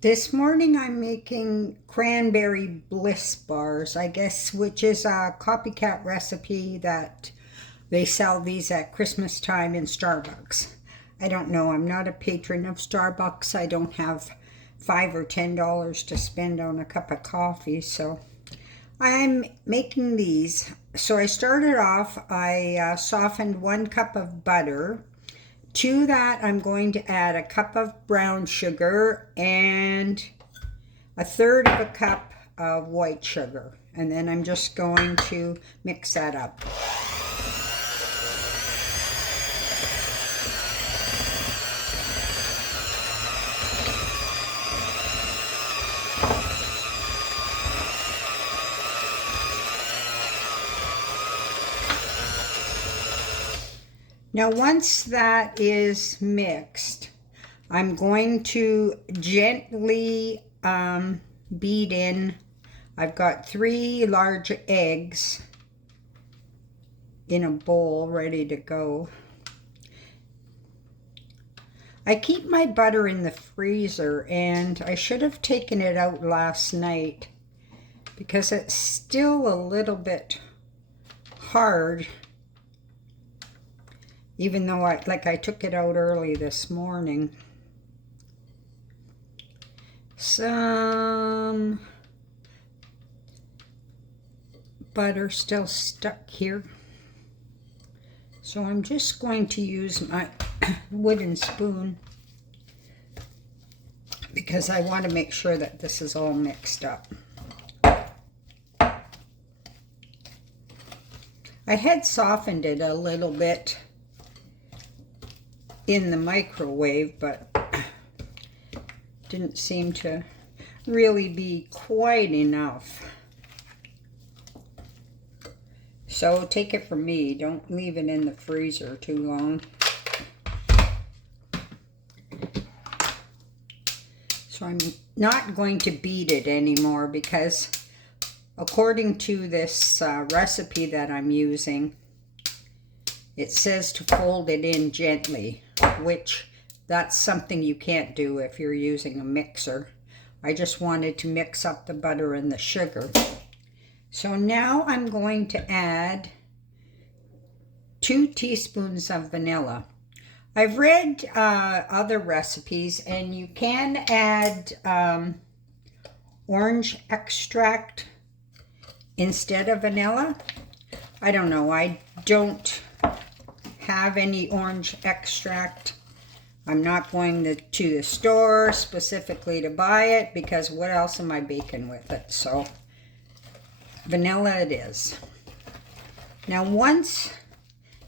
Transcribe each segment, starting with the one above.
This morning I'm making Cranberry Bliss bars, I guess, which is a copycat recipe that they sell these at Christmas time in Starbucks. I don't know, I'm not a patron of Starbucks. I don't have $5 or $10 to spend on a cup of coffee, so I'm making these. So I started off, I softened 1 cup of butter. To that, I'm going to add a cup of brown sugar and a third of a cup of white sugar. And then I'm just going to mix that up. Now, once that is mixed, I'm going to gently beat in. I've got 3 large eggs in a bowl ready to go. I keep my butter in the freezer, and I should have taken it out last night because it's still a little bit hard, even though I took it out early this morning. Some butter still stuck here. So I'm just going to use my wooden spoon because I want to make sure that this is all mixed up. I had softened it a little bit in the microwave, but didn't seem to really be quite enough. So take it from me, don't leave it in the freezer too long. So I'm not going to beat it anymore because according to this recipe that I'm using, it says to fold it in gently, which that's something you can't do if you're using a mixer. I just wanted to mix up the butter and the sugar. So now I'm going to add 2 teaspoons of vanilla. I've read other recipes, and you can add orange extract instead of vanilla. I don't know, I don't have any orange extract. I'm not going to the store specifically to buy it because what else am I baking with it? So vanilla it is. Now once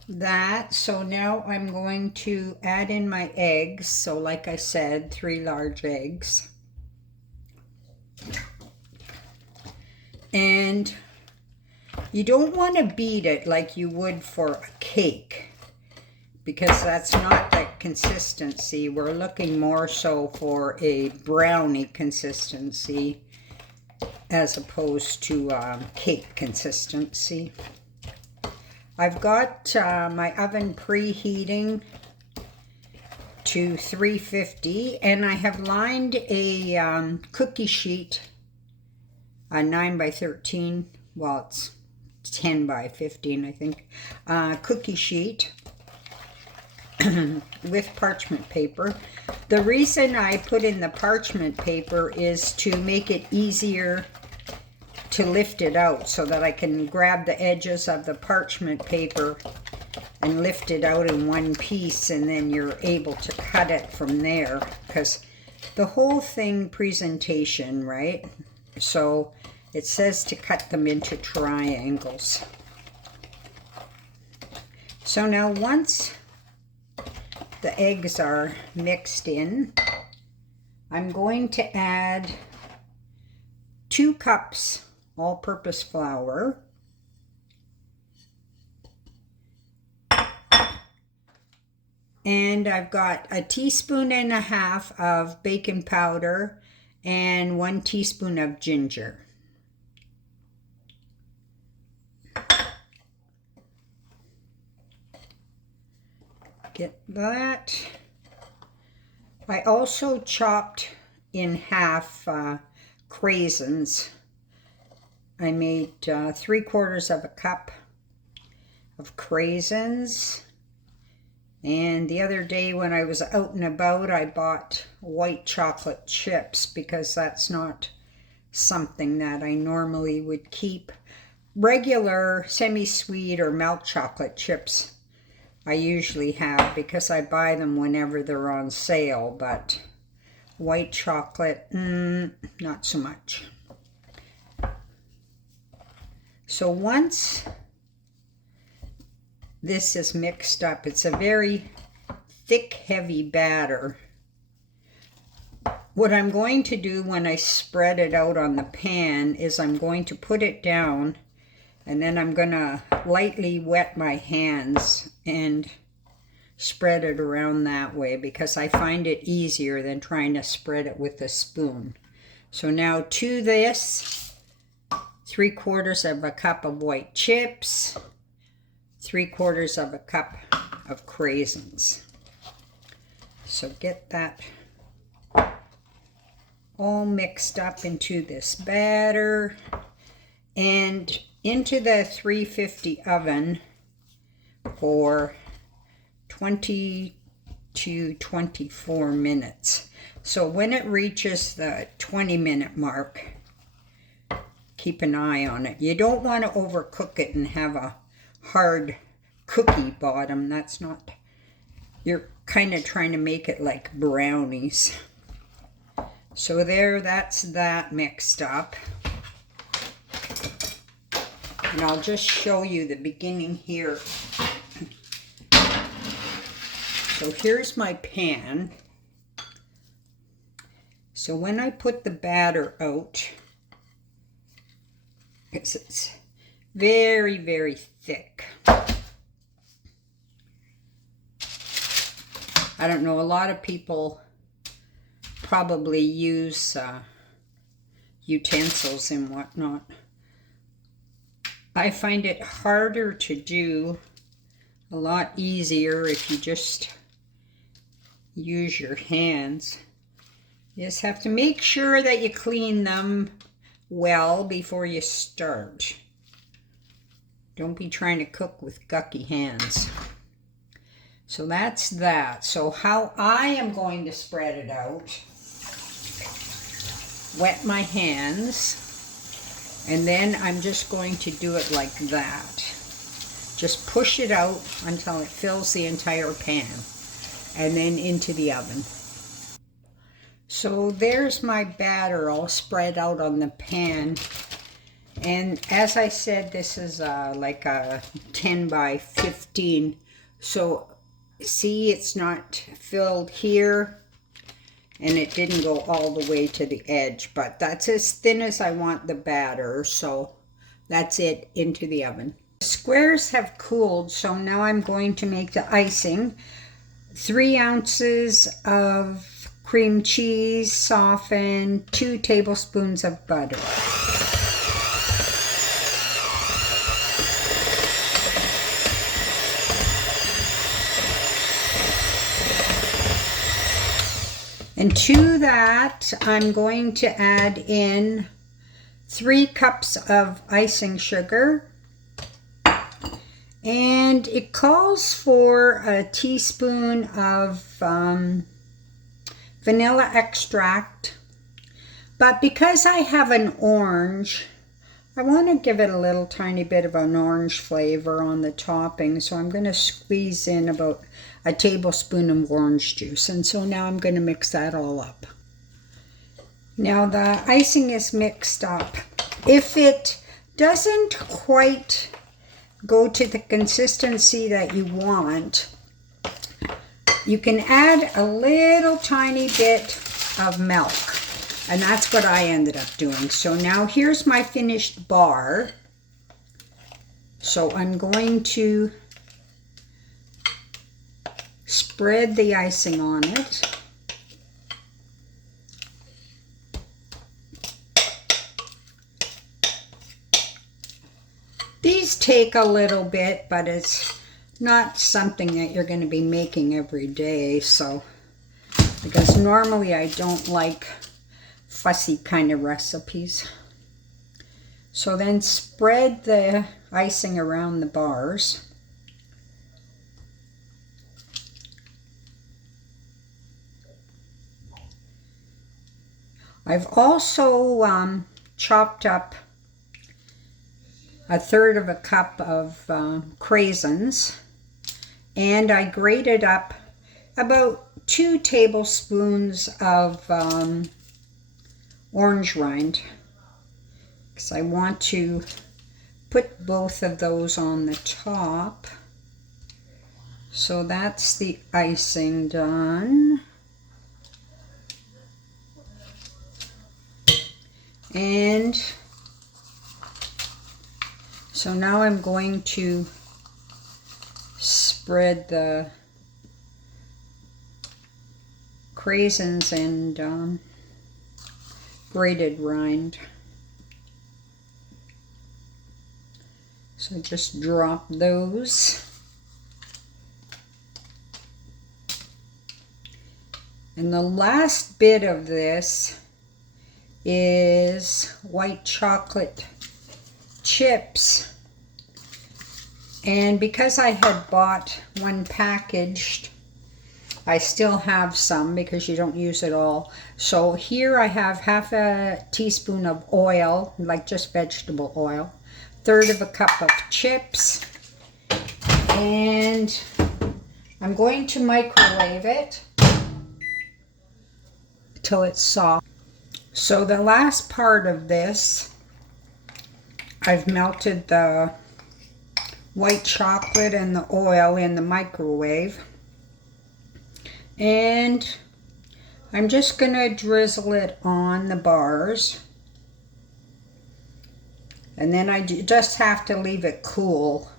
that, so now I'm going to add in my eggs. So like I said, 3 large eggs. And you don't want to beat it like you would for a cake, because that's not the consistency. We're looking more so for a brownie consistency as opposed to cake consistency. I've got my oven preheating to 350, and I have lined a cookie sheet, a 9 by 13, well, it's 10 by 15, I think, cookie sheet with parchment paper. The reason I put in the parchment paper is to make it easier to lift it out so that I can grab the edges of the parchment paper and lift it out in one piece, and then you're able to cut it from there, because the whole thing presentation, right? So it says to cut them into triangles. So now once the eggs are mixed in, I'm going to add 2 cups all-purpose flour, and I've got 1.5 teaspoons of baking powder and 1 teaspoon of ginger. Get that. I also chopped in half craisins. I made 3/4 of a cup of craisins. And the other day when I was out and about, I bought white chocolate chips because that's not something that I normally would keep. Regular semi-sweet or milk chocolate chips I usually have because I buy them whenever they're on sale, but white chocolate, not so much. So once this is mixed up, it's a very thick, heavy batter. What I'm going to do when I spread it out on the pan is I'm going to put it down, and then I'm going to lightly wet my hands and spread it around that way because I find it easier than trying to spread it with a spoon. So now to this, 3/4 of a cup of white chips, 3/4 of a cup of craisins. So get that all mixed up into this batter and into the 350 oven for 20 to 24 minutes. So when it reaches the 20-minute mark, keep an eye on it. You don't want to overcook it and have a hard cookie bottom. That's not, you're kind of trying to make it like brownies. So there, that's that mixed up. And I'll just show you the beginning here. So here's my pan. So when I put the batter out, it's very, very thick. I don't know, a lot of people probably use utensils and whatnot. I find it harder to do, a lot easier if you just use your hands. You just have to make sure that you clean them well before you start. Don't be trying to cook with gucky hands. So that's that. So how I am going to spread it out, wet my hands, and then I'm just going to do it like that. Just push it out until it fills the entire pan, and then into the oven. So there's my batter all spread out on the pan. And as I said, this is like a 10 by 15. So see, it's not filled here, and it didn't go all the way to the edge, but that's as thin as I want the batter. So that's it, into the oven. The squares have cooled, so now I'm going to make the icing. 3 ounces of cream cheese softened, 2 tablespoons of butter. And to that, I'm going to add in 3 cups of icing sugar. And it calls for a teaspoon of vanilla extract. But because I have an orange, I want to give it a little tiny bit of an orange flavor on the topping. So I'm going to squeeze in about a tablespoon of orange juice. And so now I'm going to mix that all up. Now the icing is mixed up. If it doesn't quite go to the consistency that you want, you can add a little tiny bit of milk. And that's what I ended up doing. So now here's my finished bar. So I'm going to spread the icing on it. These take a little bit, but it's not something that you're going to be making every day. So, because normally I don't like fussy kind of recipes. So then spread the icing around the bars. I've also chopped up 1/3 of a cup of craisins, and I grated up about 2 tablespoons of orange rind, because I want to put both of those on the top. So that's the icing done. And so now I'm going to spread the craisins and grated rind. So just drop those. And the last bit of this is white chocolate chips. And because I had bought one packaged, I still have some because you don't use it all. So here I have 1/2 teaspoon of oil, like just vegetable oil, 1/3 of a cup of chips, and I'm going to microwave it till it's soft. So the last part of this, I've melted the white chocolate and the oil in the microwave, and I'm just going to drizzle it on the bars, and then I just have to leave it cool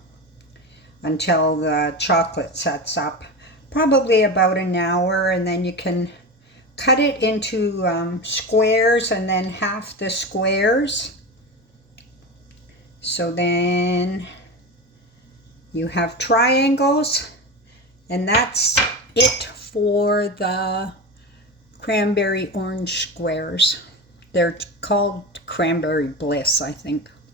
until the chocolate sets up, probably about an hour, and then you can cut it into squares, and then half the squares. So then you have triangles, and that's it for the cranberry orange squares. They're called Cranberry Bliss, I think.